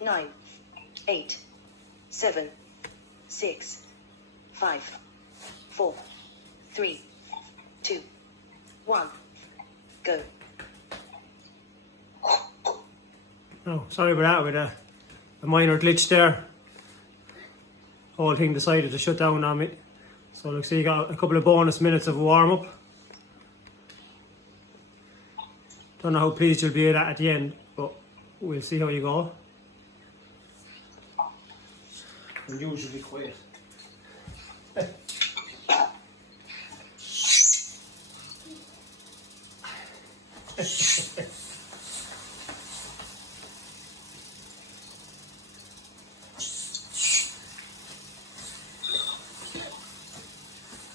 9, 8, 7, 6, 5, 4, 3, 2, 1, go. Oh, sorry about that, with a minor glitch there. Whole thing decided to shut down on me. So looks like you got a couple of bonus minutes of a warm up. Don't know how pleased you'll be at the end, but we'll see how you go. I'm usually quiet.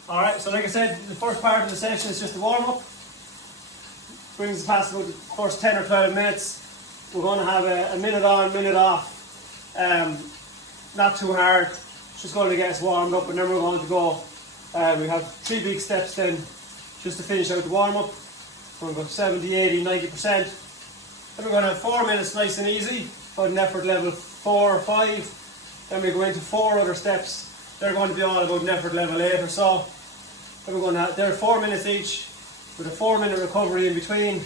Alright, so like I said, the first part of the session is just a warm up. Brings us past about the first 10 or 12 minutes. We're going to have a minute on, minute off. Not too hard, just going to get us warmed up, and then we're going to go. We have 3 big steps then, just to finish out the warm up. We're going to go 70, 80, 90%. Then we're going to have 4 minutes nice and easy, about an effort level 4 or 5. Then we go into 4 other steps. They're going to be all about an effort level 8 or so. Then we're going to, they're 4 minutes each, with a 4-minute recovery in between.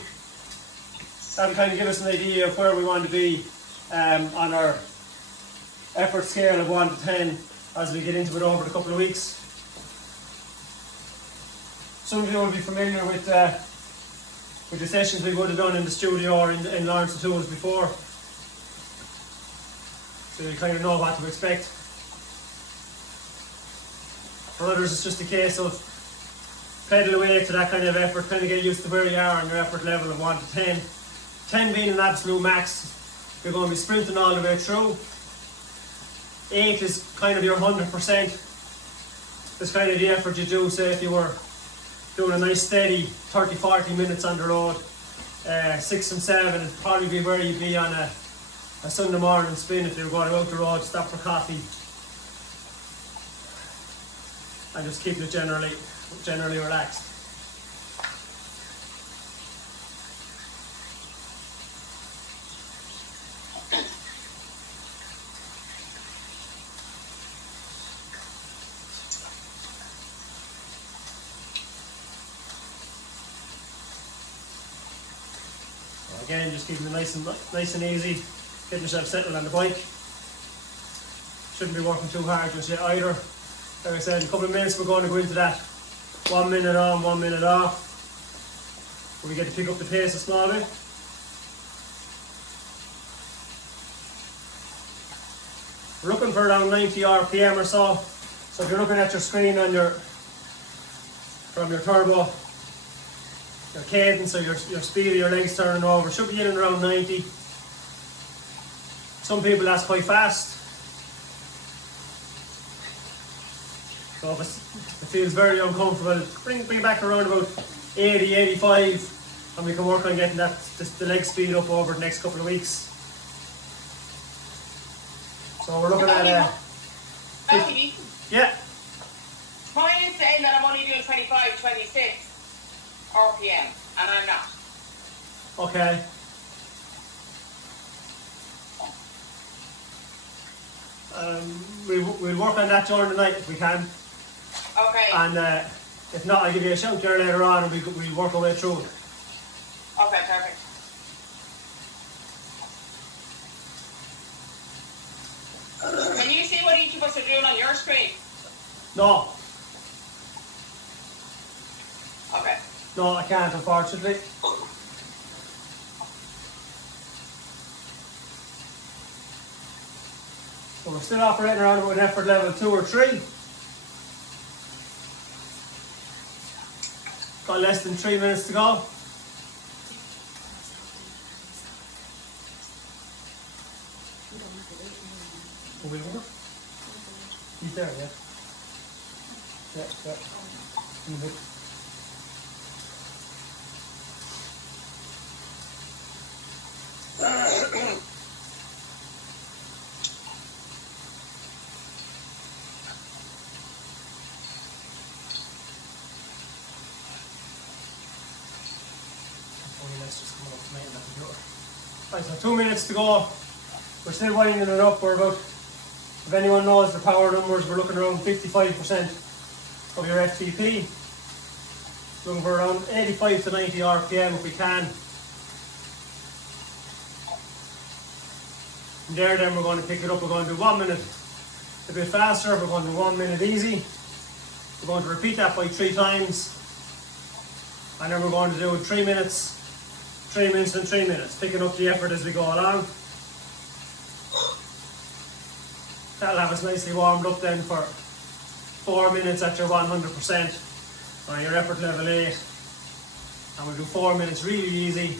That'll kind of give us an idea of where we want to be on our effort scale of 1 to 10 as we get into it over a couple of weeks. Some of you will be familiar with the sessions we would have done in the studio or in Lawrence Tools before. So you kind of know what to expect. For others, it's just a case of pedal away to that kind of effort, kind of get used to where you are on your effort level of 1 to 10. 10 being an absolute max, you're going to be sprinting all the way through. 8 is kind of your 100%. It's kind of the effort you do, say if you were doing a nice steady 30-40 minutes on the road. 6 and 7 would probably be where you'd be on a Sunday morning spin if you were going out the road, stop for coffee. And just keeping it generally relaxed. Again, just keeping it nice and easy, getting yourself settled on the bike. Shouldn't be working too hard just yet either. Like I said, in a couple of minutes we're going to go into that 1 minute on, 1 minute off, where we get to pick up the pace a small bit. We're looking for around 90 RPM or so. So if you're looking at your screen on from your turbo, your cadence or your speed of your legs turning over should be in and around 90. Some people that's quite fast. So if it feels very uncomfortable, bring it back around about 80, 85, and we can work on getting the leg speed up over the next couple of weeks. So we're looking at yeah. Mine is saying that I'm only doing 25, 26 RPM, and I'm not. Okay. We'll work on that during the night if we can. Okay. And if not, I'll give you a shout there later on and we'll work our way through it. Okay, perfect. Can you see what each of us are doing on your screen? No. Okay. No, I can't, unfortunately. So we're still operating around about effort level 2 or 3. Got less than 3 minutes to go. Will we over? He's there, yeah. Yeah. Let's just come up to me in the computer. Right, so 2 minutes to go. We're still winding it up. We're about, if anyone knows the power numbers, we're looking around 55% of your FTP. Looking for around 85 to 90 RPM if we can. From there then we're going to pick it up. We're going to do 1 minute a bit faster. We're going to do 1 minute easy. We're going to repeat that by 3 times. And then we're going to do 3 minutes, 3 minutes and 3 minutes, picking up the effort as we go along. That'll have us nicely warmed up then for 4 minutes at your 100% on your effort level 8. And we'll do 4 minutes really easy.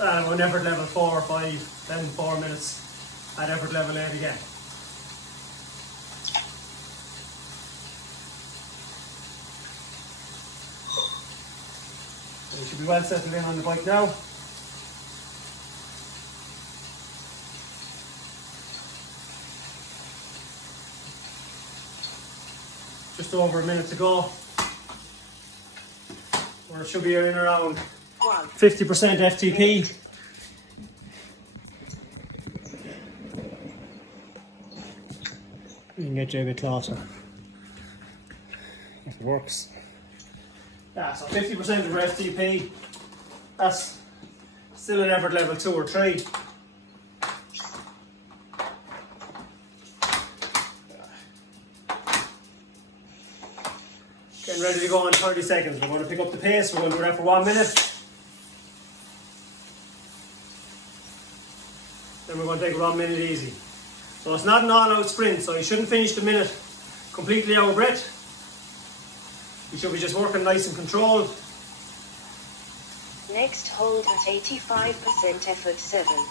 And on effort level 4 or 5, then 4 minutes at effort level 8 again. So you should be well settled in on the bike now. Just over a minute to go. Or it should be in around 50% FTP. We can get you a bit closer. If it works. Yeah, so 50% of your FTP. That's still an effort level 2 or 3. Getting ready to go in 30 seconds. We're going to pick up the pace. We're going to do that for 1 minute. Then we're going to take 1 minute easy. So it's not an all-out sprint, so you shouldn't finish the minute completely out of breath. You should be just working nice and controlled. Next hold at 85% effort 7.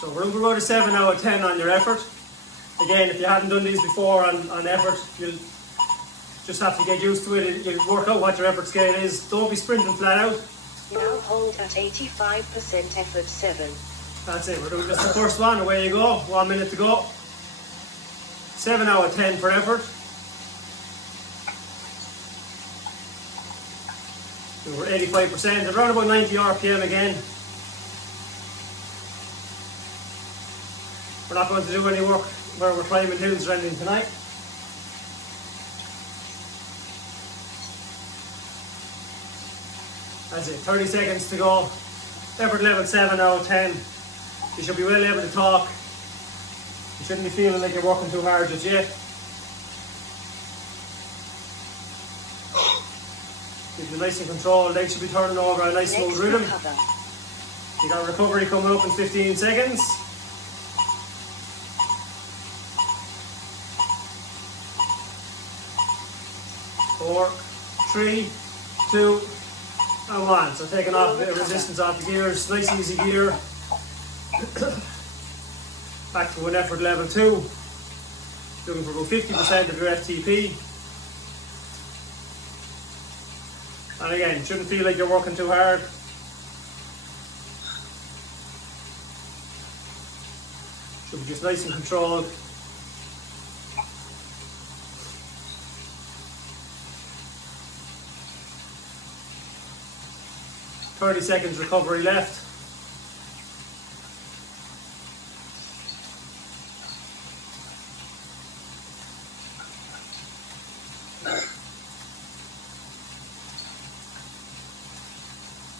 So we're about a 7 out of 10 on your effort. Again, if you haven't done these before on effort, you'll just have to get used to it. You'll work out what your effort scale is. Don't be sprinting flat out. Now hold at 85% effort 7. That's it, we're doing just the first one. Away you go, 1 minute to go. 7 out of 10 for effort. So we're 85%, around about 90 RPM again. We're not going to do any work where we're climbing hills or anything tonight. That's it, 30 seconds to go. Effort level 7 out of 10. You should be well able to talk. You shouldn't be feeling like you're working too hard just yet. Keep you nice and controlled. Legs should be turning over a nice smooth rhythm. You got recovery coming up in 15 seconds. Four, 3, 2, and 1. So taking off a bit of resistance off the gears. Nice easy gear. Back to an effort level 2. Looking for about 50% of your FTP. And again, shouldn't feel like you're working too hard. Should be just nice and controlled. "30 seconds recovery left."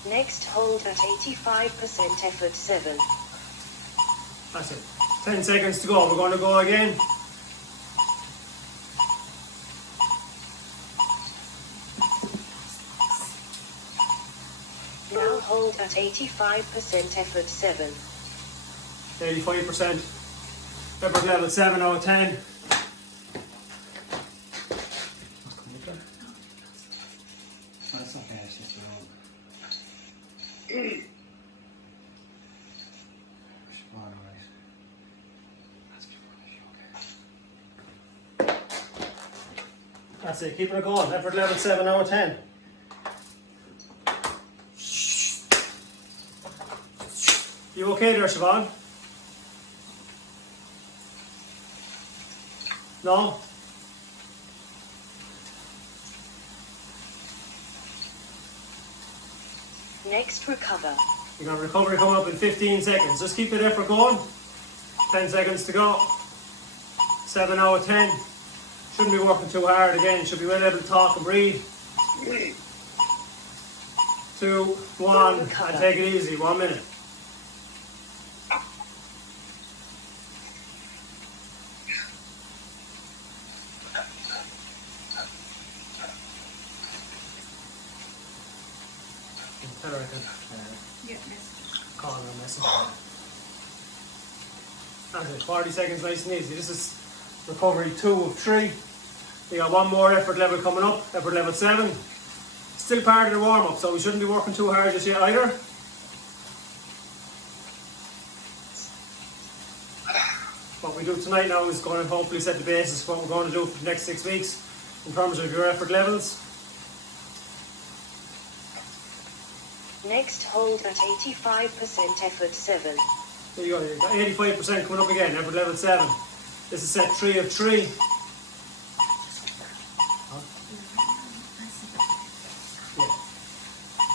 Next hold at 85% effort 7. That's it. 10 seconds to go. We're going to go again. Now hold at 85% effort 7. 85%. Effort level 7 out of 10. That's okay, it's just the wrong. That's it, keeping it going. Effort level 7 out of 10. You okay there, Siobhan? No? Next recover. You're going to recovery coming up in 15 seconds. Just keep that effort going. 10 seconds to go. 7 out of 10. Shouldn't be working too hard again. Should be well able to talk and breathe. 2, 1, and take it easy. 1 minute. Tell her I can call her a message. Okay, 40 seconds, nice and easy. This is recovery 2 of 3. We got one more effort level coming up, effort level 7. Still part of the warm up, so we shouldn't be working too hard just yet either. What we do tonight now is going to hopefully set the basis for what we're going to do for the next 6 weeks in terms of your effort levels. Next hold at 85% effort 7. There you go, you've got 85% coming up again, effort level 7. This is set 3 of 3. Yeah.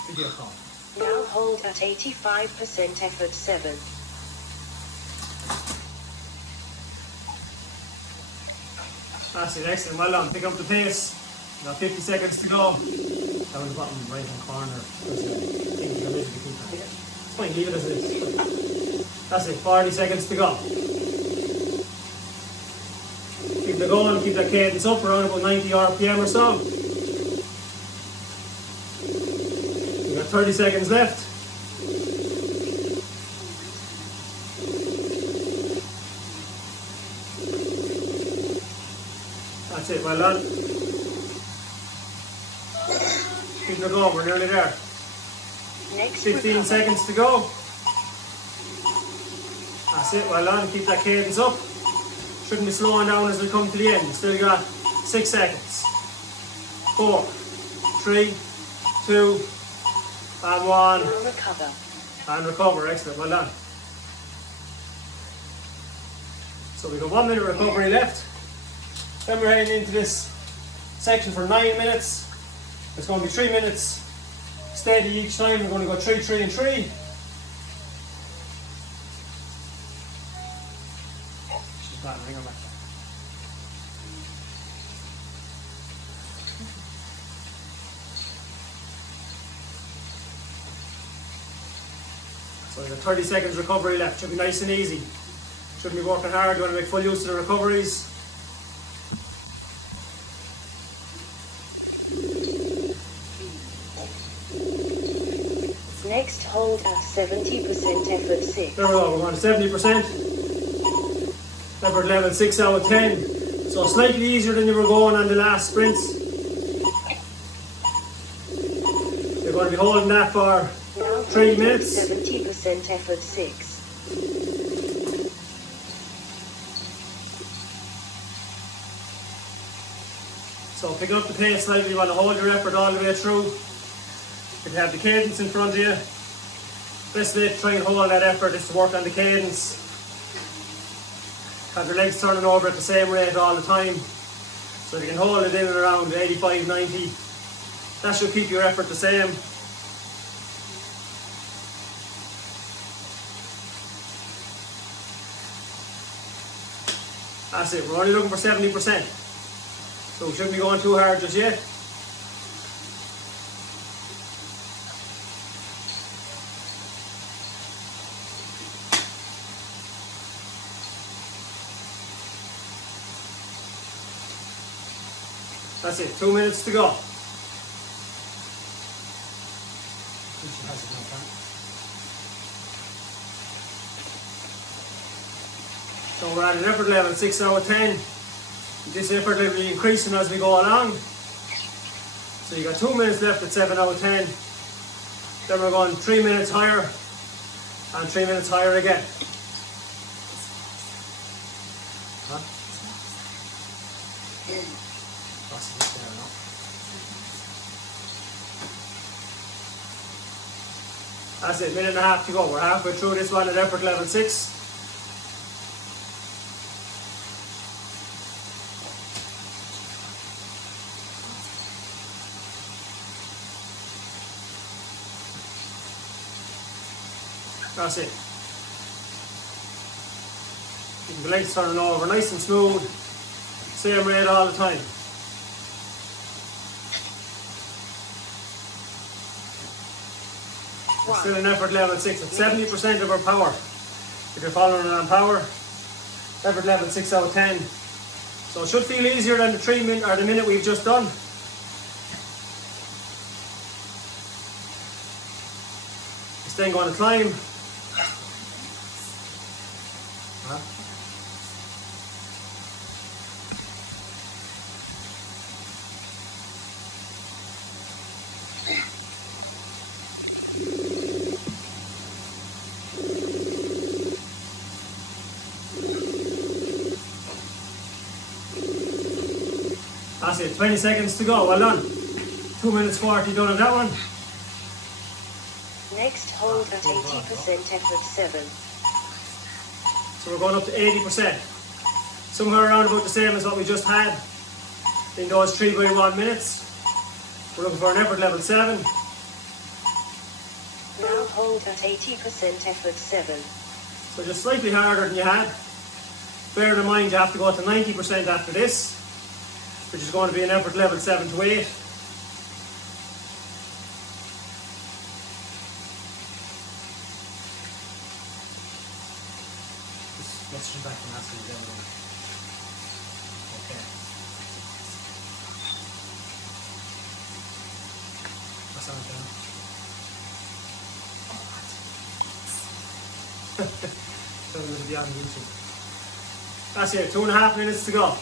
Video call. Now hold at 85% effort 7. That's it, excellent, well done. Pick up the pace. You've got 50 seconds to go. Down the bottom right hand corner. It's fine, leave it as it is. That's it, 40 seconds to go. Keep it going, keep that cadence up around about 90 RPM or so. You've got 30 seconds left. That's it, well done. Keep it going, we're nearly there. Next 15 seconds to go. That's it, well done, keep that cadence up. Shouldn't be slowing down as we come to the end. Still got 6 seconds. 4, 3, 2, and 1. Now recover. And recover, excellent, well done. So we've got 1 minute recovery left. Then we're heading into this section for 9 minutes. It's going to be 3 minutes steady each time. We're going to go 3, 3, and 3. She's back, hang on back. So we've got 30 seconds recovery left. Should be nice and easy. Shouldn't be working hard. You want to make full use of the recoveries. Next hold at 70% effort 6. There we go, we're going to 70%. Effort level 6 out of 10. So slightly easier than you were going on the last sprints. You're going to be holding that for Now 3 minutes. 70% effort 6. So pick up the pace slightly. You want to hold your effort all the way through. If you have the cadence in front of you, best way to try and hold that effort is to work on the cadence. Have your legs turning over at the same rate all the time. So you can hold it in and around 85, 90. That should keep your effort the same. That's it, we're only looking for 70%. So we shouldn't be going too hard just yet. That's it, 2 minutes to go. So we're at an effort level 6 out of 10. This effort level will be increasing as we go along. So you got 2 minutes left at 7 out of 10. Then we're going 3 minutes higher and 3 minutes higher again. Huh? That's it, minute and a half to go. We're halfway through this one at effort level 6. That's it. Keeping the legs turning over, nice and smooth. Same rate all the time. Still an effort level 6 at 70% of our power. If you're following it on power, effort level 6 out of 10. So it should feel easier than the 3 minute or the minute we've just done. It's then going to climb. That's it, 20 seconds to go, well done. 2 minutes 40 done on that one. Next hold at 80% effort 7. So we're going up to 80%. Somewhere around about the same as what we just had in those 3 by 1 minutes. We're looking for an effort level 7. Now hold at 80% effort 7. So just slightly harder than you had. Bear in mind you have to go to 90% after this, which is going to be an effort level 7 to 8. Let's turn back and ask him again. Okay. What's on again? So it'll be on YouTube. That's it, 2.5 minutes to go.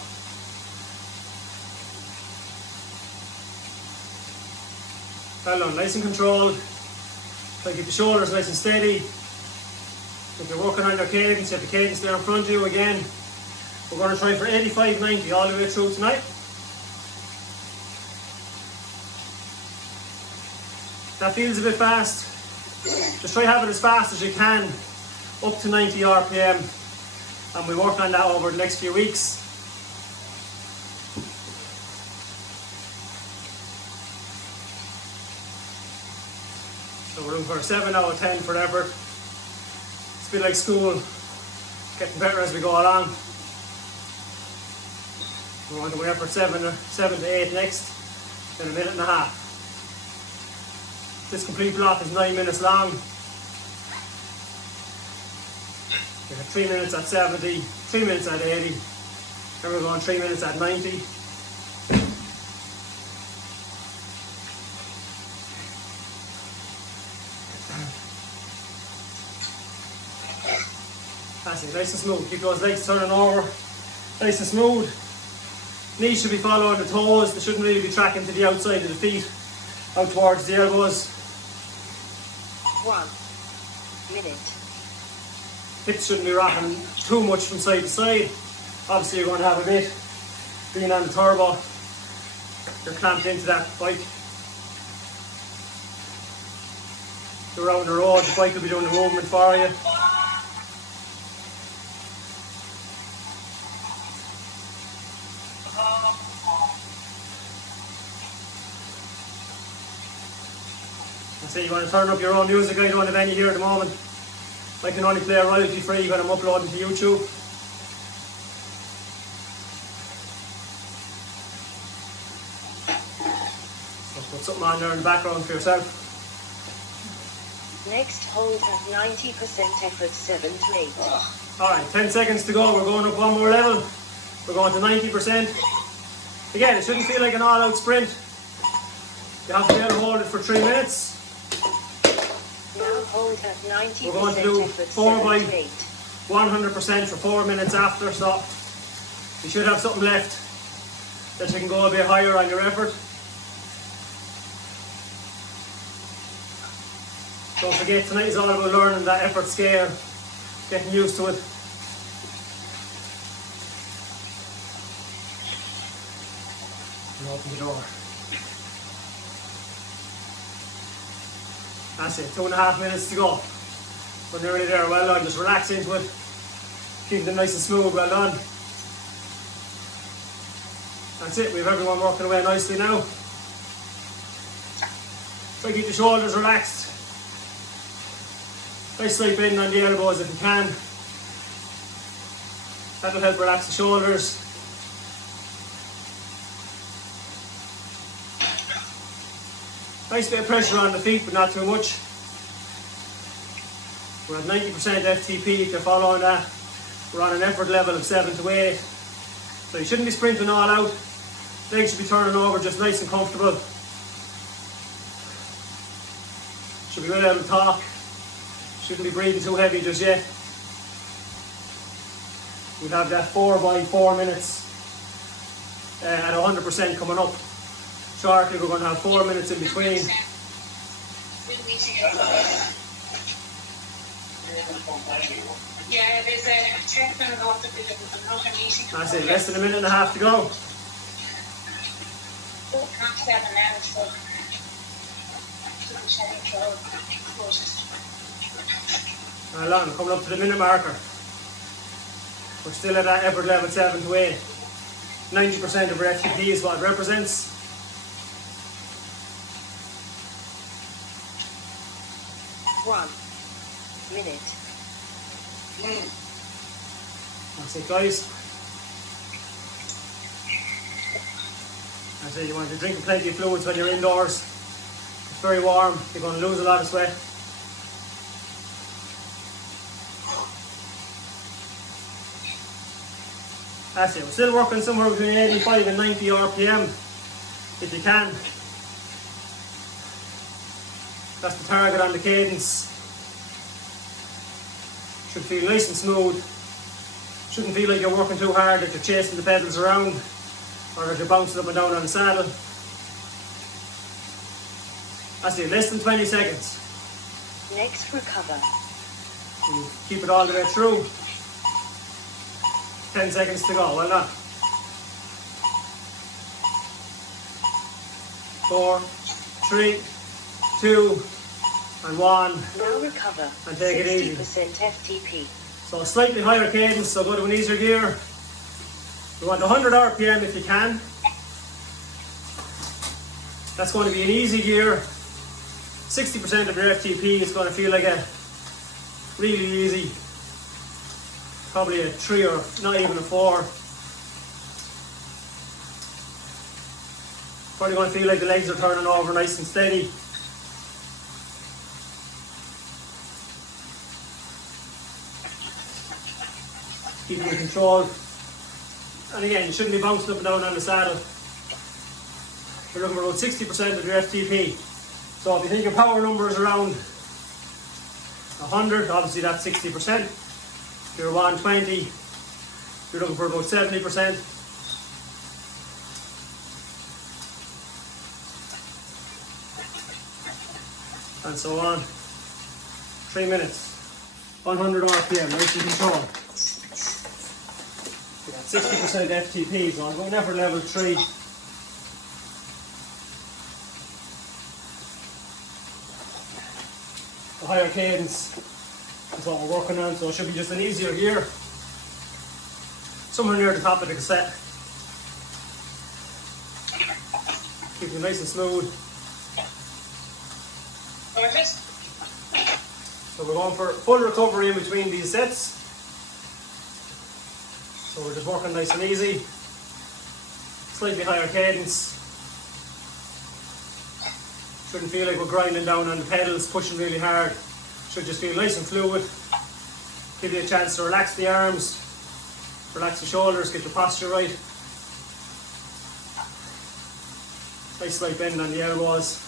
Well done, nice and controlled. Try to keep the shoulders nice and steady. If you're working on your cadence, you have the cadence there in front of you again. We're going to try for 85-90 all the way through tonight. That feels a bit fast. Just try have it as fast as you can, up to 90 RPM. And we'll work on that over the next few weeks. So we're looking for a 7 out of 10 for effort. It's a bit like school, getting better as we go along. We're on the way for 7 to 8 next, in 1.5 minutes. This complete block is 9 minutes long. We have 3 minutes at 70, 3 minutes at 80, then we're going 3 minutes at 90. That's it, nice and smooth. Keep those legs turning over, nice and smooth. Knees should be following the toes, they shouldn't really be tracking to the outside of the feet, out towards the elbows. 1 minute. Hips shouldn't be rocking too much from side to side. Obviously you're going to have a bit being on the turbo. You're clamped into that bike. You're out on the road, the bike will be doing the movement for you. So you want to turn up your own music. I don't have any here at the moment. I can only play royalty free when I'm uploading to YouTube. So put something on there in the background for yourself. Next hold at 90% effort 7 to 8. Alright, 10 seconds to go. We're going up one more level. We're going to 90%. Again, it shouldn't feel like an all-out sprint. You have to be able to hold it for 3 minutes. Now hold at 90% We're going to do effort 4 by 7 to 8. 100% for 4 minutes after, so you should have something left that you can go a bit higher on your effort. Don't forget, tonight is all about learning that effort scale, getting used to it. And open the door. That's it, 2.5 minutes to go. We're nearly there, well done, just relax into it. Keep them nice and smooth, well done. That's it, we have everyone working away nicely now. So keep the shoulders relaxed. Nice slight bend on the elbows if you can. That'll help relax the shoulders. Nice bit of pressure on the feet, but not too much. We're at 90% FTP if you're following that. We're on an effort level of 7 to 8. So you shouldn't be sprinting all out. Legs should be turning over just nice and comfortable. Should be well able to talk. Shouldn't be breathing too heavy just yet. We'll have that 4 by 4 minutes at 100% coming up. Shortly we're going to have 4 minutes in between. Yeah, there's a check going to go up the bit of another meeting. That's it, less than a minute and a half to go. Half 7 now, so. How long? Coming up to the minute marker. We're still at that effort level 7 to 8. 90% of our FTP is what it represents. One minute. That's it, guys. That's it, you want to drink plenty of fluids when you're indoors. It's very warm, you're going to lose a lot of sweat. That's it, we're still working somewhere between 85 and 90 RPM, if you can. That's the target on the cadence. Should feel nice and smooth. Shouldn't feel like you're working too hard, that you're chasing the pedals around, or that you're bouncing up and down on the saddle. That's it, less than 20 seconds. Next recover. And keep it all the way through. 10 seconds to go, well done. 4, 3, 2, and 1. Now recover. And take it easy. 60% FTP. So a slightly higher cadence, so go to an easier gear. You want 100 RPM if you can. That's going to be an easy gear. 60% of your FTP is going to feel like a really easy, probably a 3 or not even a 4. Probably going to feel like the legs are turning over nice and steady. Keep it in control. And again, you shouldn't be bouncing up and down on the saddle. You're looking for about 60% of your FTP. So if you think your power number is around 100, obviously that's 60%. If you're 120, you're looking for about 70%. And so on. 3 minutes. 100 RPM, nice and control. 60% FTP, so I'm going for level 3. The higher cadence is what we're working on, so it should be just an easier gear. Somewhere near the top of the cassette. Keep it nice and smooth. Perfect. So we're going for full recovery in between these sets. So we're just working nice and easy. Slightly higher cadence. Shouldn't feel like we're grinding down on the pedals, pushing really hard. Should just feel nice and fluid. Give you a chance to relax the arms, relax the shoulders, get the posture right. Nice slight bend on the elbows.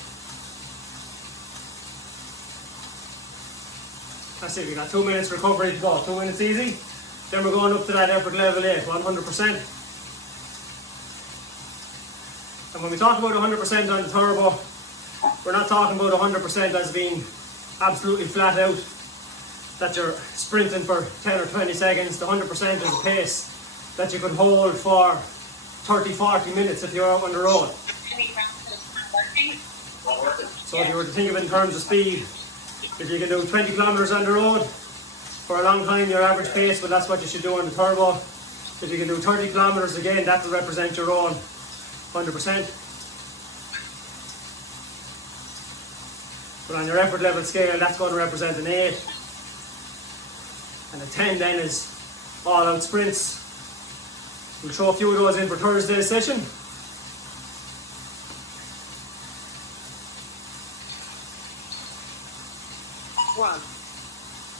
That's it, we got 2 minutes recovery to go. 2 minutes easy. Then we're going up to that effort level 8, 100%. And when we talk about 100% on the turbo, we're not talking about 100% as being absolutely flat out, that you're sprinting for 10 or 20 seconds. The 100% is a pace that you can hold for 30, 40 minutes if you're out on the road. So if you were to think of it in terms of speed, if you can do 20 kilometers on the road for a long time, your average pace, well, that's what you should do on the turbo. If you can do 30 kilometers again, that will represent your own 100%. But on your effort level scale, that's going to represent an 8. And a 10 then is all out sprints. We'll throw a few of those in for Thursday's session. One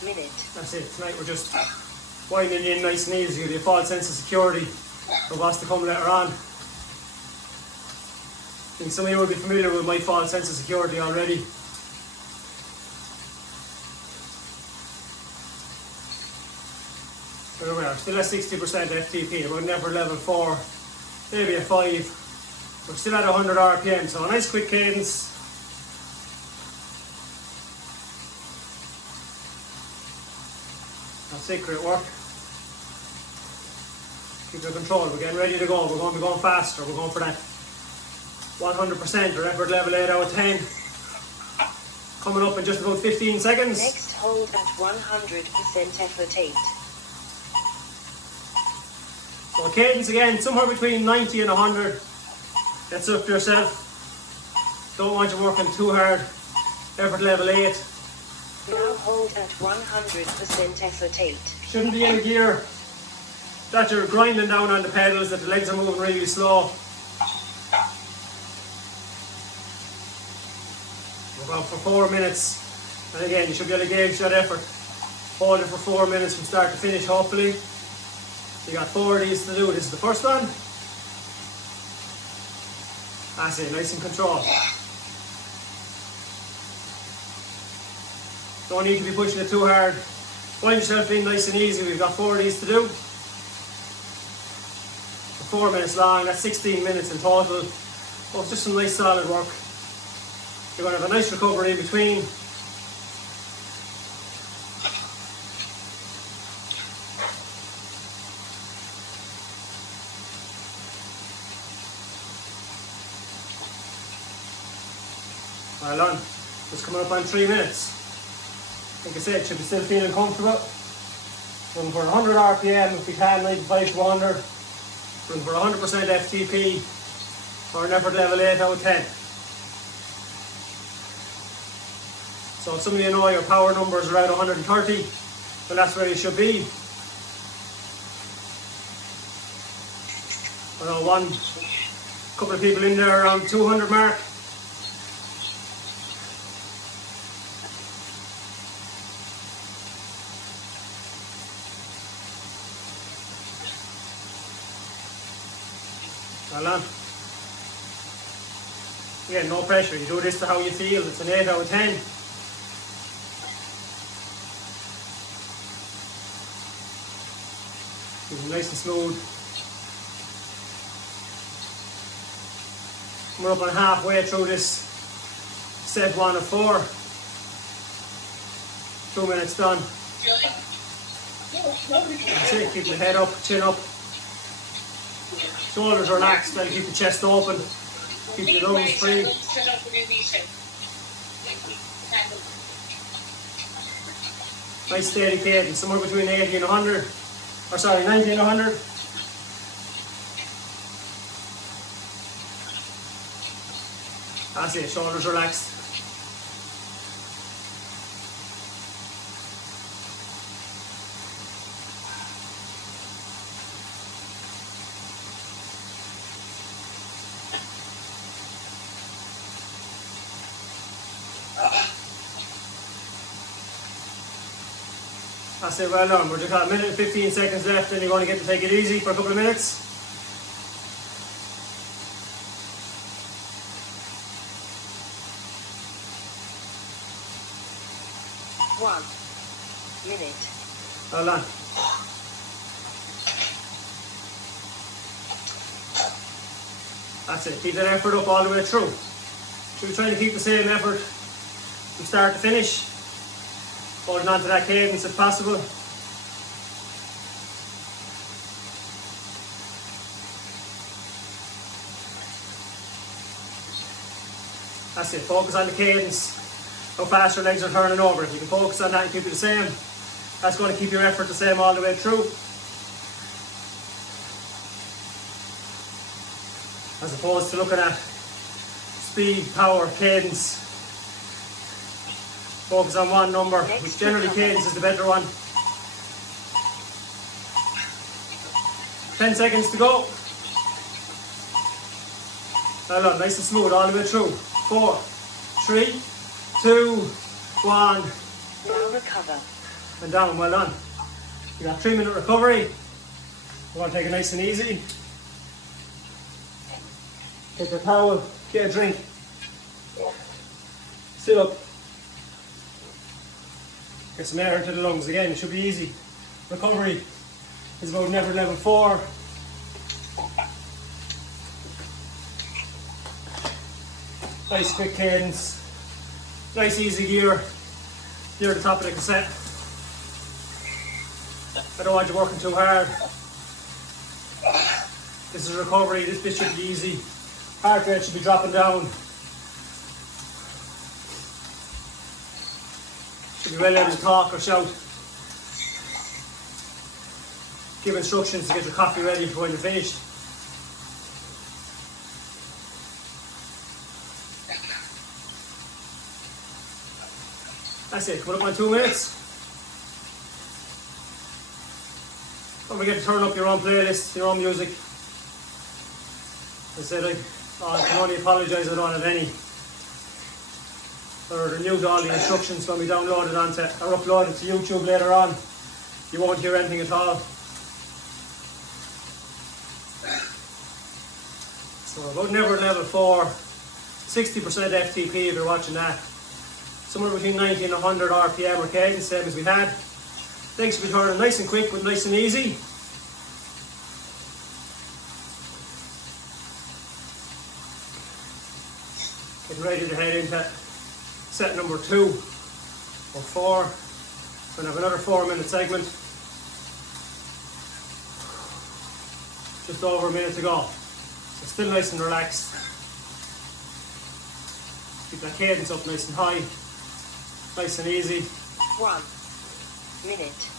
minute. That's it. Tonight we're just winding in nice and easy, give you a false sense of security of what's to come later on. I think some of you will be familiar with my false sense of security already. There we are, still at 60% FTP, about an effort level 4, maybe a 5. We're still at 100 RPM, so a nice quick cadence. That's it, great work. Keep your control, we're getting ready to go, we're going to be going faster, we're going for that 100% or effort level 8 out of 10. Coming up in just about 15 seconds. Next hold at 100% effort 8. So cadence again, somewhere between 90 and 100. That's up to yourself. Don't want you working too hard. Effort level 8. Now hold at 100% effort 8. Shouldn't be in gear that you're grinding down on the pedals, that the legs are moving really slow. We're going for 4 minutes. And again, you should be able to gauge that effort. Hold it for 4 minutes from start to finish, hopefully. You got 4 of these to do. This is the first one. That's it, nice and controlled. Don't need to be pushing it too hard. Find yourself in nice and easy. We've got 4 of these to do. 4 minutes long, that's 16 minutes in total. Oh, it's just some nice solid work. You're going to have a nice recovery in between. Well done. Just coming up on 3 minutes. Like I said, should be still feeling comfortable. Running for 100 RPM if we can, 95 to 100. Running for 100% FTP or an effort level 8 out of 10. So if some of you know your power number is around 130, well that's where you should be. I know one couple of people in there around 200 mark. Well done. Again, no pressure. You do this to how you feel. It's an 8 out of 10. Keep it nice and smooth. We're up on halfway through this set 1 of 4. 2 minutes done. That's it. Keep the head up, chin up. Shoulders relaxed, and keep the chest open. Keep your lungs free. Nice steady cadence, somewhere between 80 and 100. Or sorry, 90 and 100. That's it, shoulders relaxed. That's it, well done. We're just got a minute and 15 seconds left, and you're going to get to take it easy for a couple of minutes. One minute. Well done. That's it. Keep that effort up all the way through. Should be trying to keep the same effort from start to finish. Holding on to that cadence if possible. That's it, focus on the cadence, how fast your legs are turning over. If you can focus on that and keep it the same, that's going to keep your effort the same all the way through. As opposed to looking at speed, power, cadence. Focus on one number, which generally cadence is the better one. 10 seconds to go. Well done, nice and smooth all the way through. 4, 3, 2, 1. Now recover. And down, well done. You got 3-minute recovery. We're going to take it nice and easy. Take your towel, get a drink. Sit up. Get some air into the lungs again, it should be easy. Recovery is about never level 4. Nice quick cadence. Nice easy gear. Near the top of the cassette. I don't want you working too hard. This is recovery, this bit should be easy. Heart rate should be dropping down. Should be well able to talk or shout. Give instructions to get your coffee ready for when you're finished. That's it, coming up on 2 minutes. Don't forget to turn up your own playlist, your own music. I said I can only apologise I don't have any. They're new to all the instructions, going to be downloaded onto or uploaded to YouTube later on. You won't hear anything at all. So about never level 4, 60% FTP if you're watching that. Somewhere between 90 and 100 RPM or cadence, same as we had. Legs should be turning nice and quick but nice and easy. Getting ready to head into set number 2 or 4. We're going to have another 4-minute segment. Just over a minute to go. So still nice and relaxed. Keep that cadence up nice and high. Nice and easy. 1 minute.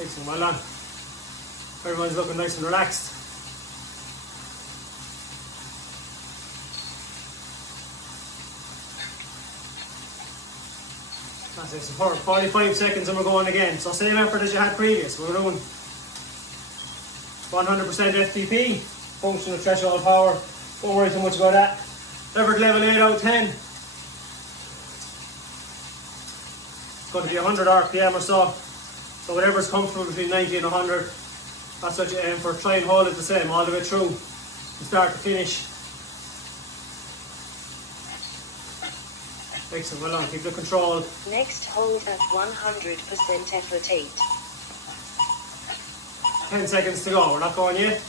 Excellent, well done. Everyone's looking nice and relaxed. That's it, support. 45 seconds and we're going again. So same effort as you had previous. We're doing 100% FTP, functional threshold power. Don't worry too much about that. Effort level 8 out of 10. It's going to be 100 RPM or so. So whatever's comfortable between 90 and 100, that's what you aim for. Try and hold it the same all the way through, from start to finish. Excellent, well done. Keep the control. Next hold at 100% effort 8. 10 seconds to go. We're not going yet.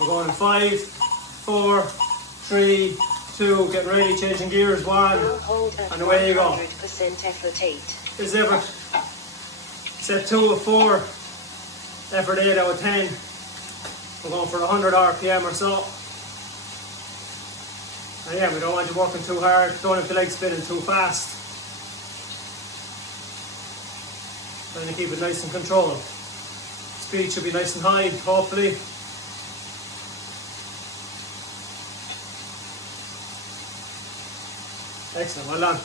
We're going in 5, 4, 3, 2. Getting ready, changing gears. 1. Now hold at And away you go. 100% effort 8. This is effort. Set 2 of 4. Effort 8 out of 10. We're going for 100 RPM or so. And yeah, we don't want you working too hard. Don't have the legs spinning too fast. Trying to keep it nice and controlled. Speed should be nice and high, hopefully. Excellent, well done.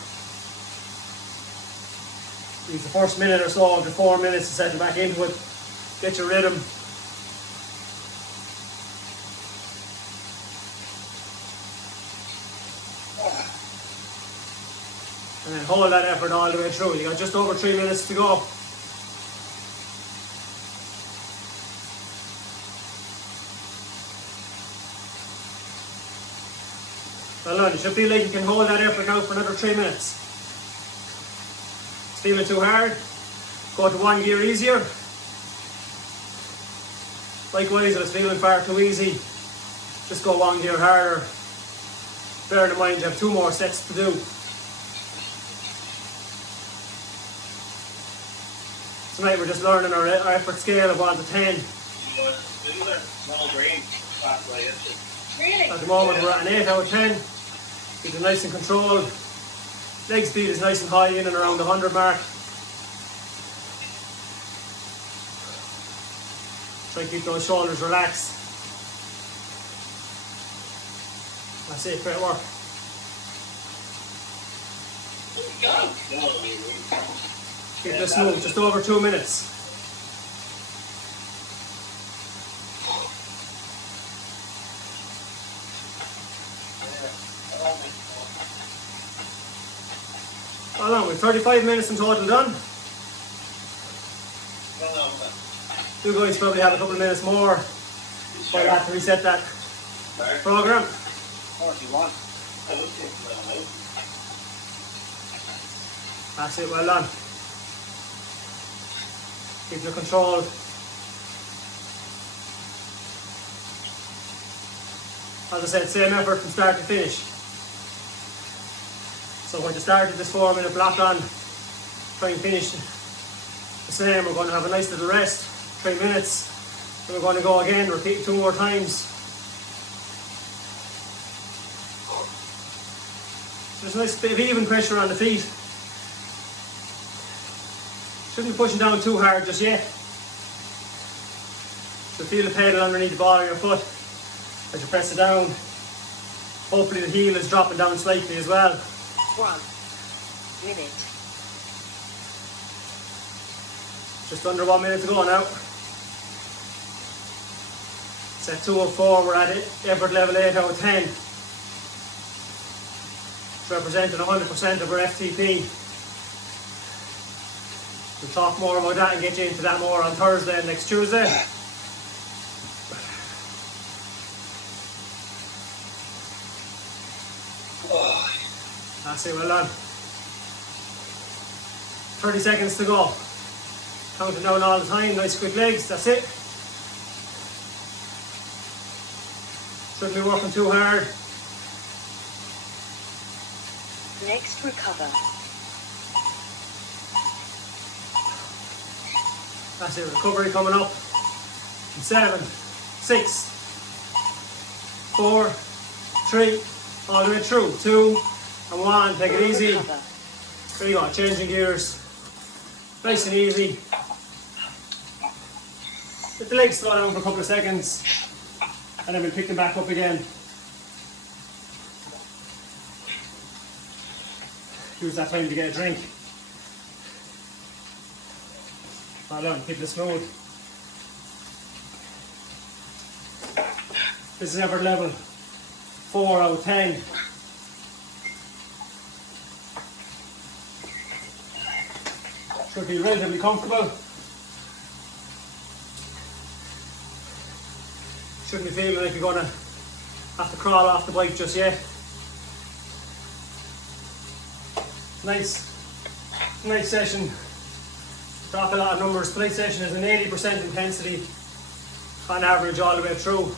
Use the first minute or so of the 4 minutes to settle back into it. Get your rhythm. And then hold that effort all the way through. You got just over 3 minutes to go. Well done. You should feel like you can hold that effort now for another 3 minutes. It's feeling too hard. Go to 1 gear easier. Likewise, if it's feeling far too easy, just go 1 gear harder. Bear in mind you have 2 more sets to do. Tonight we're just learning our effort scale of 1 to 10. Really? At the moment we're at an 8 out of 10. Keep it nice and controlled. Leg speed is nice and high in and around the 100 mark. Try and keep those shoulders relaxed. That's it, great work. Keep this smooth, just over 2 minutes. we're 35 minutes in total done. You guys probably have a couple of minutes more before I have to reset that program. 41. That's it, well done. Keep your control. As I said, same effort from start to finish. So when you started this 4 minute block on, try and finish the same. We're going to have a nice little rest, 3 minutes. Then we're going to go again, repeat 2 more times. So there's a nice bit of even pressure on the feet. Shouldn't be pushing down too hard just yet. So feel the pedal underneath the ball of your foot as you press it down. Hopefully the heel is dropping down slightly as well. 1 minute. Just under 1 minute to go now. Set 2 of 4, we're at it. Effort level 8 out of 10. It's representing 100% of our FTP. We'll talk more about that and get you into that more on Thursday and next Tuesday. That's it, well done. 30 seconds to go. Counting down all the time, nice quick legs, that's it. Shouldn't be working too hard. Next recover. That's it, recovery coming up. 7, 6, 4, 3, all the way through. 2 and 1, take it easy. Recover. There you go, changing gears. Nice and easy. Let the legs slow down for a couple of seconds and then we'll pick them back up again. Use that time to get a drink. Well done, keep it smooth. This is effort level 4 out of 10. Should be relatively comfortable. Shouldn't be feeling like you're going to have to crawl off the bike just yet. Nice session. Talk a lot of numbers. Tonight's session is an 80% intensity on average all the way through.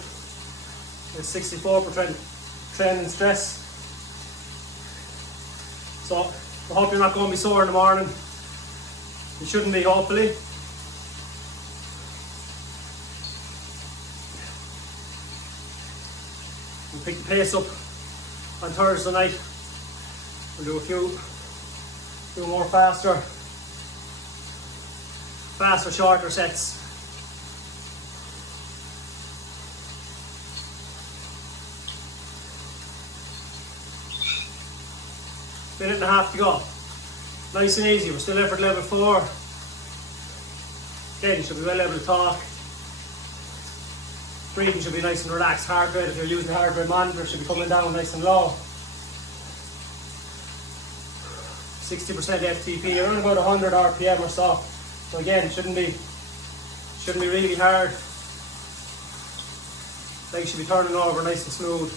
It's 64% training stress. So I hope you're not going to be sore in the morning. You shouldn't be, hopefully. We'll pick the pace up on Thursday night. We'll do a few more faster, shorter sets. Minute and a half to go. Nice and easy, we're still effort level 4. Again, you should be well able to talk. Breathing should be nice and relaxed. Heart rate, if you're using the heart rate monitor, should be coming down nice and low. 60% FTP, around about 100 RPM or so. So again, shouldn't be really hard. Legs should be turning over nice and smooth.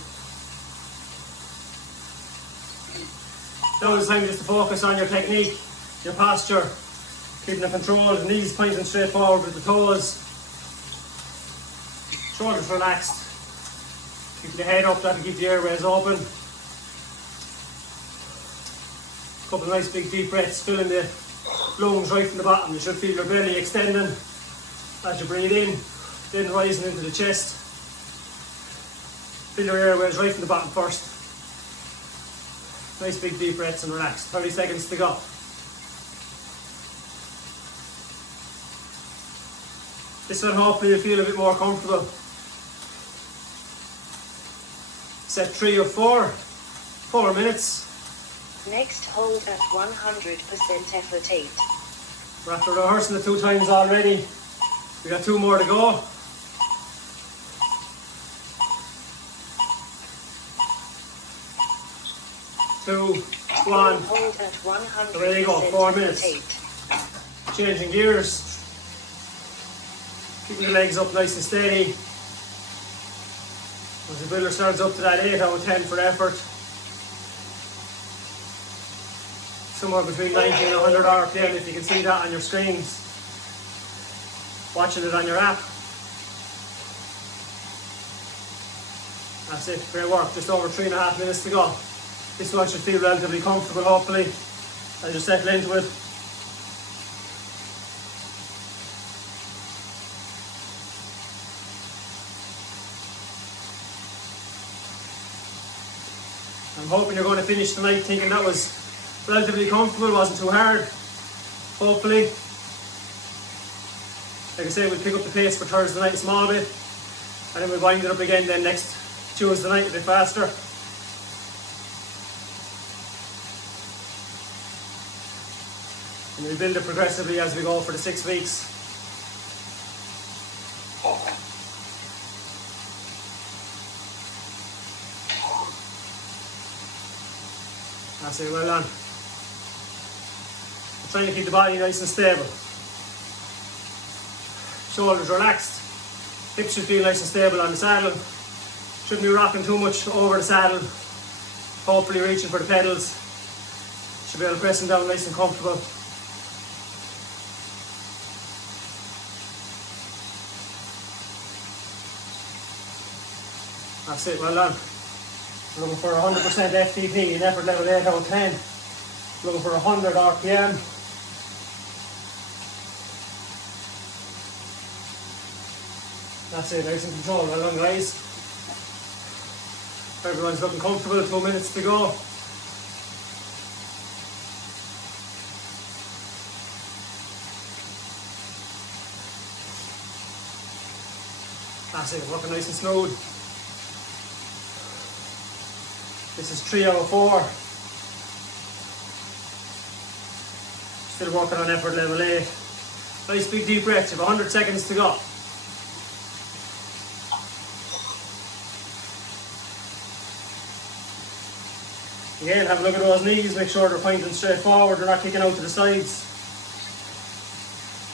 Now it's time just to focus on your technique, your posture, keeping it controlled, knees pointing straight forward with the toes. Shoulders relaxed. Keep the head up, that'll keep the airways open. Couple of nice big deep breaths, filling the lungs right from the bottom. You should feel your belly extending as you breathe in, then rising into the chest. Fill your airways right from the bottom first. Nice big deep breaths and relax. 30 seconds to go. This one hopefully you'll feel a bit more comfortable. Set 3 of 4, 4 minutes. Next hold at 100% effort 8. We're after rehearsing it 2 times already. We got 2 more to go. Two, one. Hold at 100%. There you go, 4 minutes. Changing gears. Keeping the legs up nice and steady. As the builder starts up to that 8 out of 10 for effort. Somewhere between 90 and 100 RPM if you can see that on your screens. Watching it on your app. That's it, great work. Just over 3.5 minutes to go. This one should feel relatively comfortable, hopefully, as you settle into it. I'm hoping you're going to finish tonight thinking that was relatively comfortable, wasn't too hard. Hopefully. Like I say, we'll pick up the pace for Thursday night a small bit, and then we'll wind it up again then next Tuesday night a bit faster. And we'll build it progressively as we go for the 6 weeks. That's it, well done. We're trying to keep the body nice and stable. Shoulders relaxed. Hips should feel nice and stable on the saddle. Shouldn't be rocking too much over the saddle. Hopefully reaching for the pedals. Should be able to press them down nice and comfortable. That's it, well done. We're looking for 100% FTP in effort level 8 out of 10. Looking for 100 RPM. That's it, nice and control. Well done, guys. Everyone's looking comfortable, 2 minutes to go. That's it, working nice and smooth. This is 3 out of 4. Still working on effort level 8. Nice big deep breath, you have 100 seconds to go. Again, have a look at those knees, make sure they're pointing straight forward, they're not kicking out to the sides.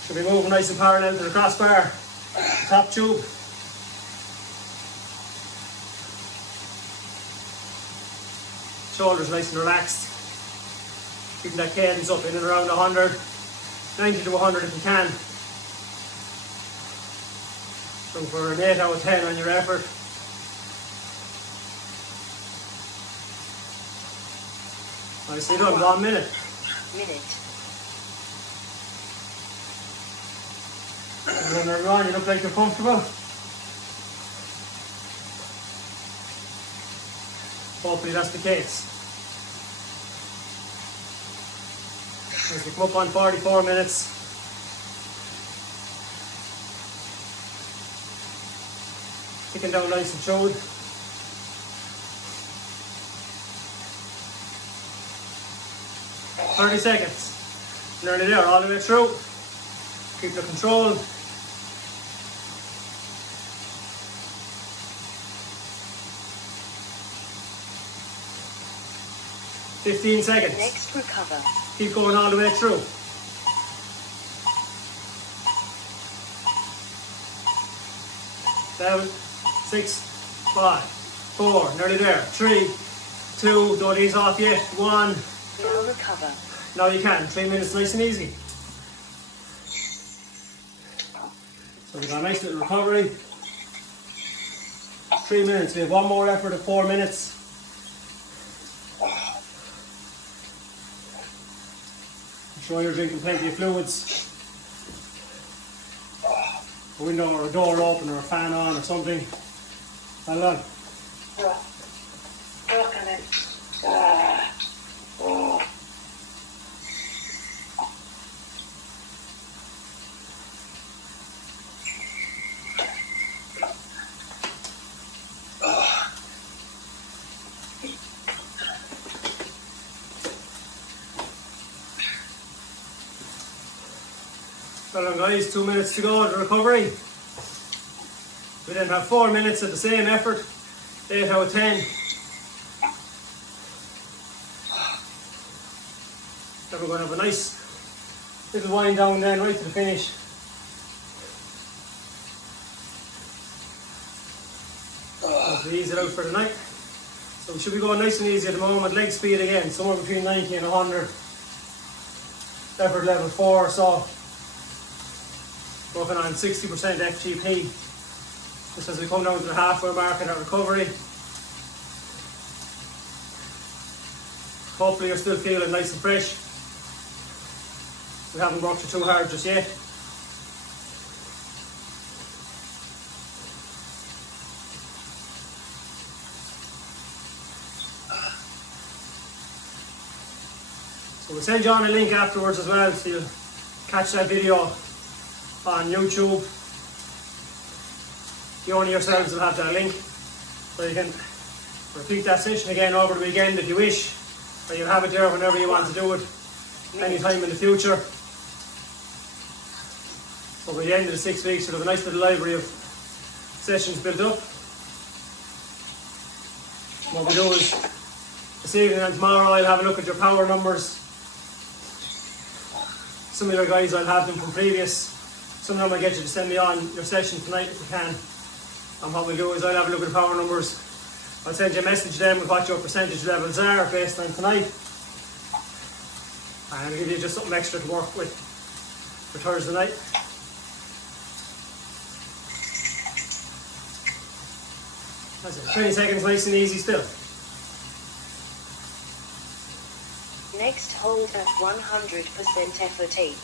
Should be moving nice and parallel to the crossbar, top tube. Shoulders nice and relaxed. Keeping that cadence up in and around 100, 90 to 100 if you can. Looking for an 8 out of 10 on your effort. Nicely done, 1 minute. And then everyone, you look like you're comfortable. Hopefully that's the case. As we come up on 44 minutes. Kicking down nice and smooth. 30 seconds. Nearly there, all the way through. Keep the control. $15 seconds. Next recover. Keep going all the way through. 7, 6, 5, 4, nearly there. 3, 2, don't ease off yet. 1. Now recover. Now you can. 3 minutes, nice and easy. So we've got a nice little recovery. 3 minutes. We have one more effort of 4 minutes. I'm sure you're drinking plenty of fluids. A window or a door open or a fan on or something. Well done. Well done, guys, 2 minutes to go to recovery. We then have 4 minutes at the same effort, 8 out of 10. Then we're going to have a nice little wind down then right to the finish. Hopefully ease it out for the night. So we should be going nice and easy at the moment. Leg speed again, somewhere between 90 and 100. Effort level 4 or so. Working on 60% FGP. Just as we come down to the halfway mark in our recovery. Hopefully you're still feeling nice and fresh. We haven't worked you too hard just yet. So we'll send you on a link afterwards as well, so you'll catch that video on YouTube. You only yourselves will have that link, so you can repeat that session again over the weekend if you wish, or you'll have it there whenever you want to do it, anytime in the future. So by the end of the 6 weeks, you'll have a nice little library of sessions built up. What we do is, this evening and tomorrow, I'll have a look at your power numbers. Some of your guys, I'll have them from previous. Some of them I'll get you to send me on your session tonight if you can. And what we'll do is I'll have a look at the power numbers. I'll send you a message then with what your percentage levels are based on tonight. And I'll give you just something extra to work with for Thursday night. That's it. 20 seconds, nice and easy still. Next hold at 100% effort 8.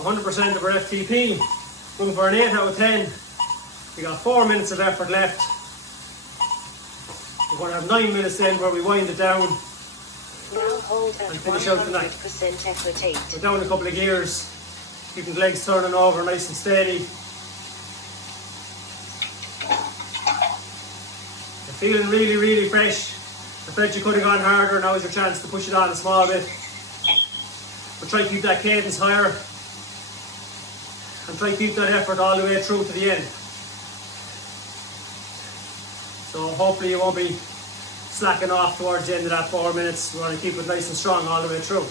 100% of our FTP. Looking for an 8 out of 10. We got 4 minutes of effort left. We're going to have 9 minutes then where we wind it down. Now hold at And finish out the night. 100% effort 8. We're down a couple of gears. Keeping the legs turning over nice and steady. You're feeling really, really fresh. I bet you could have gone harder. Now is your chance to push it on a small bit. But try to keep that cadence higher. And try to keep that effort all the way through to the end. So hopefully you won't be slacking off towards the end of that 4 minutes. We want to keep it nice and strong all the way through.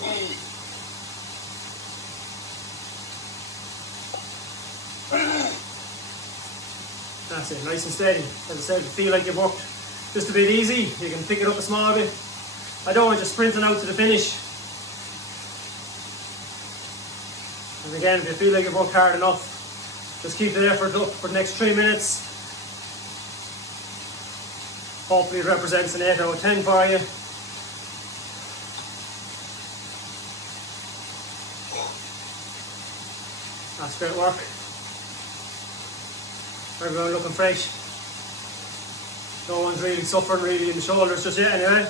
That's it, nice and steady. As I said, feel like you've worked just a bit easy. You can pick it up a small bit. I don't want you sprinting out to the finish. And again, if you feel like you've worked hard enough, just keep the effort up for the next 3 minutes. Hopefully it represents an 8 out of 10 for you. That's great work. Everyone looking fresh. No one's really suffering really in the shoulders just yet anyway.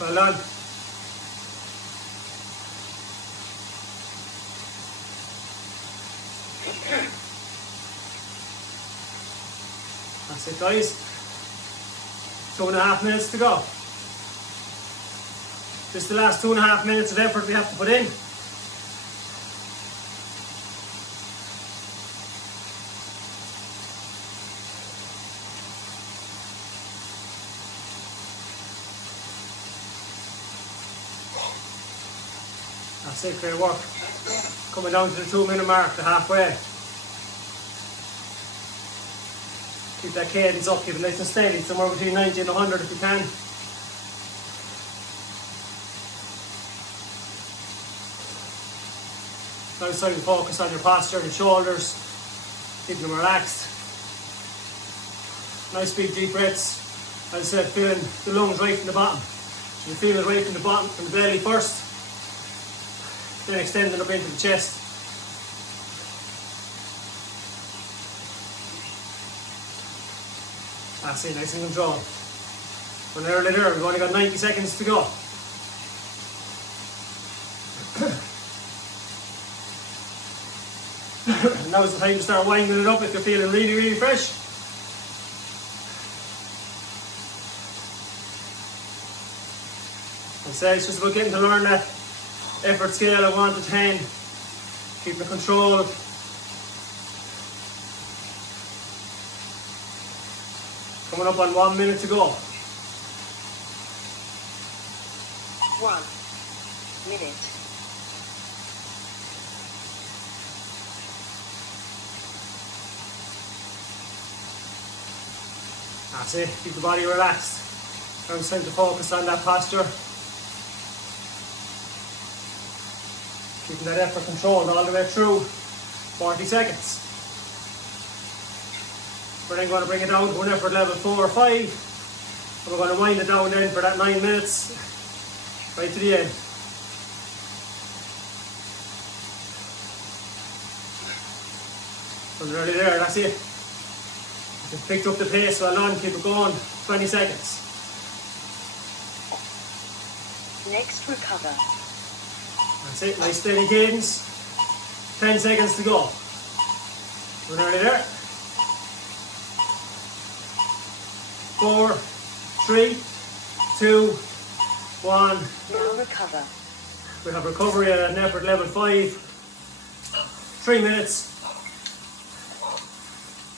Well done. That's it guys. 2.5 minutes to go. Just the last 2.5 minutes of effort we have to put in. That's it, great work. Coming down to the 2 minute mark, the halfway. Keep that cadence up, keep it nice and steady, somewhere between 90 and 100 if you can. Now it's time to focus on your posture and shoulders, keep them relaxed. Nice big deep breaths. As I said, feeling the lungs right from the bottom. You feel it right from the bottom, from the belly first, then extending up into the chest. That's it, nice and controlled. We're nearly there, we've only got 90 seconds to go. Now's the time to start winding it up if you're feeling really, really fresh. As I said, it's just about getting to learn that effort scale of 1 to 10. Keeping the control. Coming up on 1 minute to go. 1. minute, That's it, keep the body relaxed. Now it's time to focus on that posture. Keeping that effort controlled all the way through 40 seconds. We're then going to bring it down to an effort level 4 or 5. And we're going to wind it down then for that 9 minutes, right to the end. And nearly there, that's it. Just picked up the pace well on, keep it going, 20 seconds. next recover, That's it, nice steady cadence. 10 seconds to go. We're nearly there. 4, 3, 2, 1. now recover, We have recovery at an effort level 5. 3 minutes.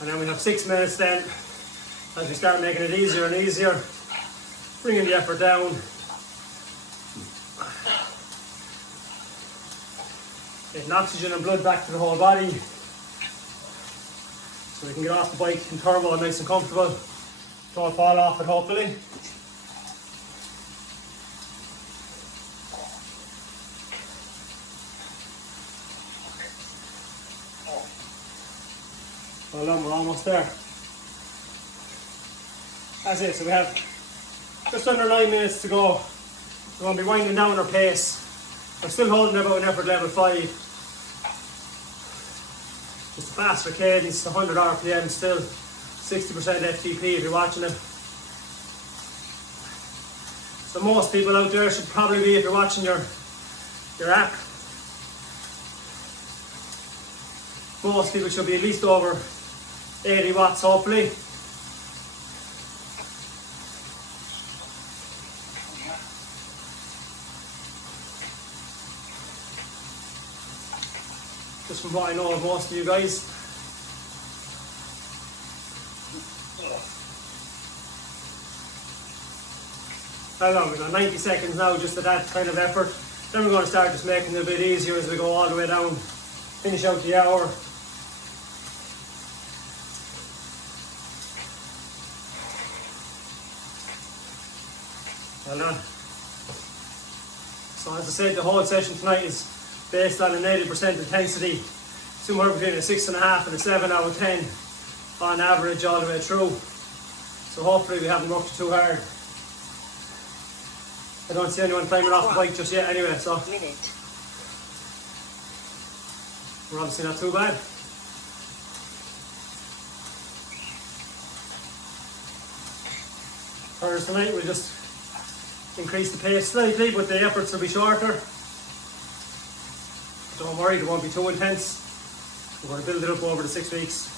And then we have 6 minutes then as we start making it easier and easier. Bringing the effort down. Getting oxygen and blood back to the whole body. So we can get off the bike in turbo nice and comfortable. Don't fall off it hopefully. Well done, we're almost there. That's it, so we have just under 9 minutes to go. We're going to be winding down our pace. We're still holding about an effort level 5. Just a faster cadence, 100 RPM still, 60% FTP if you're watching it. So most people out there should probably be, if you're watching your app, most people should be at least over 80 watts hopefully. Just from what I know of most of you guys. How long? We've got 90 seconds now just at that kind of effort. Then we're going to start just making it a bit easier as we go all the way down. Finish out the hour. Well done. So as I said, the whole session tonight is based on an 80% intensity, somewhere between a 6.5 and a 7 out of 10 on average all the way through. So hopefully we haven't worked too hard. I don't see anyone climbing off the bike just yet anyway, so minute, we're obviously not too bad. Whereas tonight we'll just increase the pace slightly, but the efforts will be shorter. Don't worry, it won't be too intense. We're going to build it up over the 6 weeks.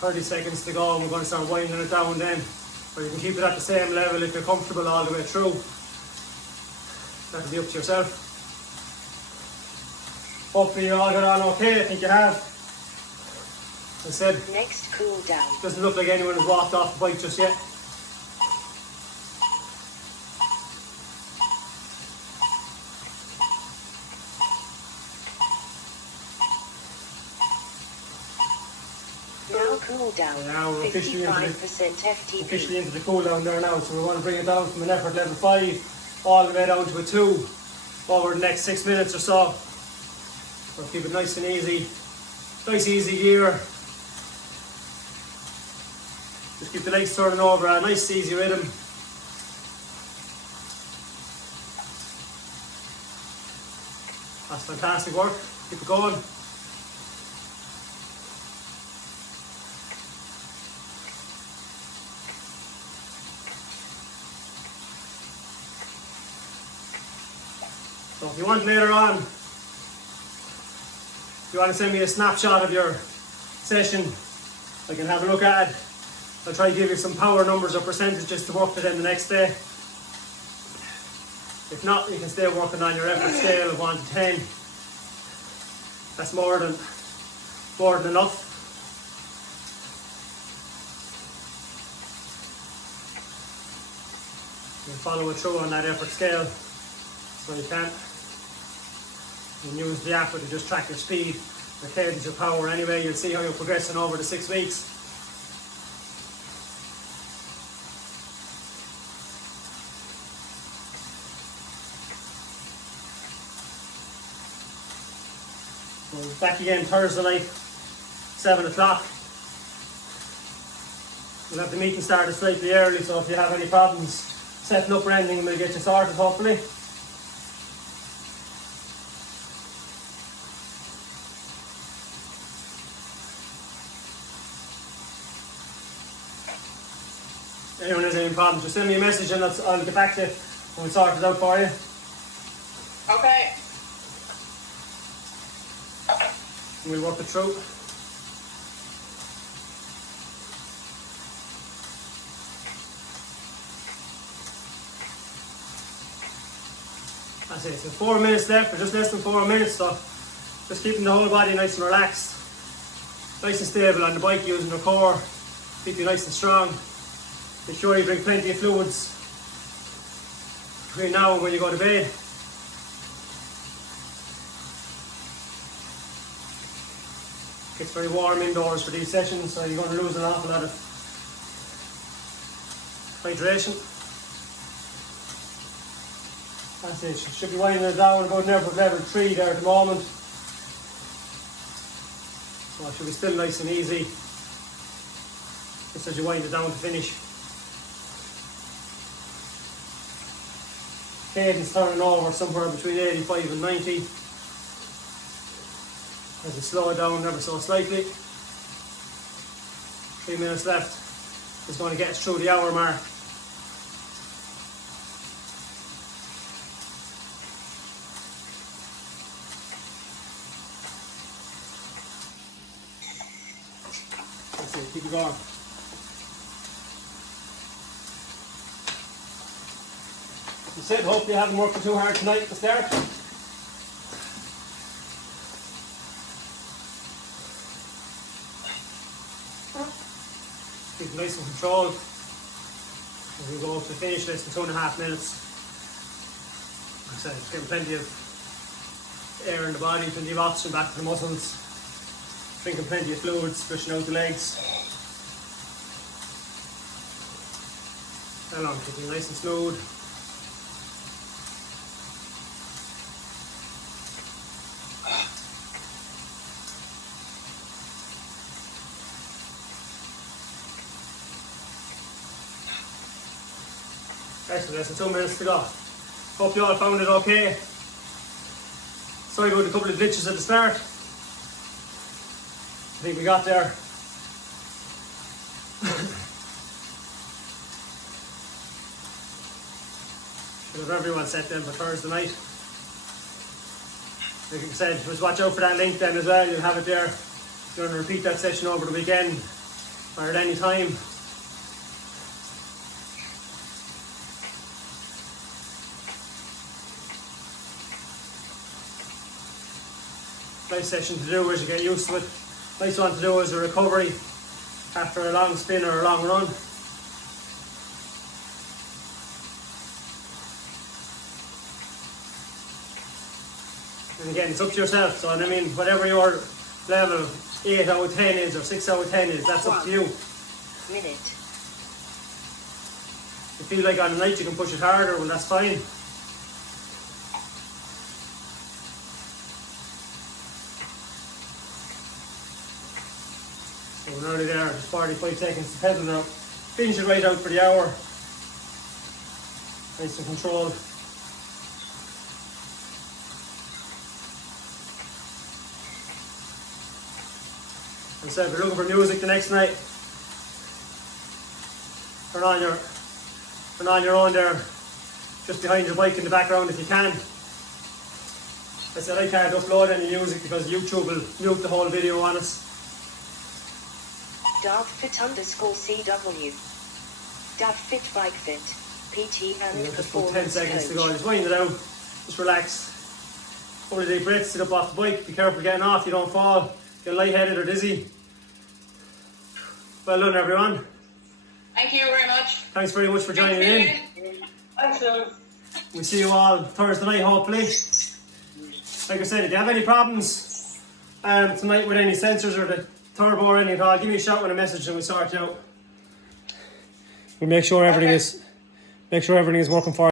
"30 seconds to go and we're going to start winding it down then. Or you can keep it at the same level if you're comfortable all the way through. That'll be up to yourself. Hopefully you all got on okay, I think you have. As I said, next cool down, doesn't look like anyone has walked off the bike just yet. now cool down, Now we're officially 55% FTP, officially into the cool down there now, so we want to bring it down from an effort level 5 all the way down to a 2 over the next 6 minutes or so. We'll keep it nice and easy, nice easy gear. Just keep the legs turning over, a nice easy rhythm. That's fantastic work, keep it going. So if you want later on, if you want to send me a snapshot of your session, I can have a look at it. I'll try to give you some power numbers or percentages to work with in the next day. If not, you can stay working on your effort scale of 1 to 10. That's more than enough. You follow it through on that effort scale so you can. You can use the app to just track your speed, your cadence, your power anyway. You'll see how you're progressing over the 6 weeks. So back again Thursday night, 7 o'clock. We'll have the meeting started slightly early, so if you have any problems setting up or anything, we'll get you sorted hopefully. Anyone has any problems, just send me a message and I'll get back to you when we sort it out for you. Okay. And we'll work it through. That's it, so 4 minutes left, or just less than 4 minutes, so just keeping the whole body nice and relaxed, nice and stable on the bike, using the core, keep you nice and strong. Make sure you drink plenty of fluids between now and when you go to bed. It's very warm indoors for these sessions, so you're going to lose an awful lot of hydration. That's it, you should be winding it down about level 3 there at the moment. So it should be still nice and easy, just as you wind it down to finish. Cadence turning over somewhere between 85 and 90. As you slow it down ever so slightly. 3 minutes left. It's going to get us through the hour mark. That's it, keep it going. As I said, hopefully you haven't worked too hard tonight at the start. Keep nice and controlled. As we go up to finish, less than 2.5 minutes. Like I said, just getting plenty of air in the body, plenty of oxygen back to the muscles. Drinking plenty of fluids, stretching out the legs. Along, keeping nice and smooth. Excellent, less than 2 minutes to go. Hope you all found it okay. Sorry about a couple of glitches at the start. I think we got there. Should have everyone set then for Thursday night. Like I said, just watch out for that link then as well. You'll have it there. If you want to repeat that session over the weekend or at any time. Nice session to do as you get used to it. Nice one to do as a recovery after a long spin or a long run. And again, it's up to yourself. So I mean, whatever your level, 8 out of 10 is or 6 out of 10 is, that's up to you. Minute. If you feel like on the night you can push it harder, well that's fine. So we're nearly there, just 45 seconds to pedal now. Finish it right out for the hour. Nice and controlled. As I said, if you're looking for music the next night, turn on your own there, just behind your bike in the background if you can. I said I can't upload any music because YouTube will mute the whole video on us. DavFit_CW. DavFit Bike Fit. PT and Just about 10 Performance seconds to go. Coach. Just wind it out. Just relax. Couple of deep breaths, sit up off the bike. Be careful getting off, you don't fall. Get lightheaded or dizzy. Well done everyone. Thank you very much. Thanks very much for joining in. Thanks, Dylan. We'll see you all Thursday night, hopefully. Like I said, if you have any problems tonight with any sensors or the turbo or anything at all, give me a shout with a message and we'll sort it out. We'll make sure everything is working for you.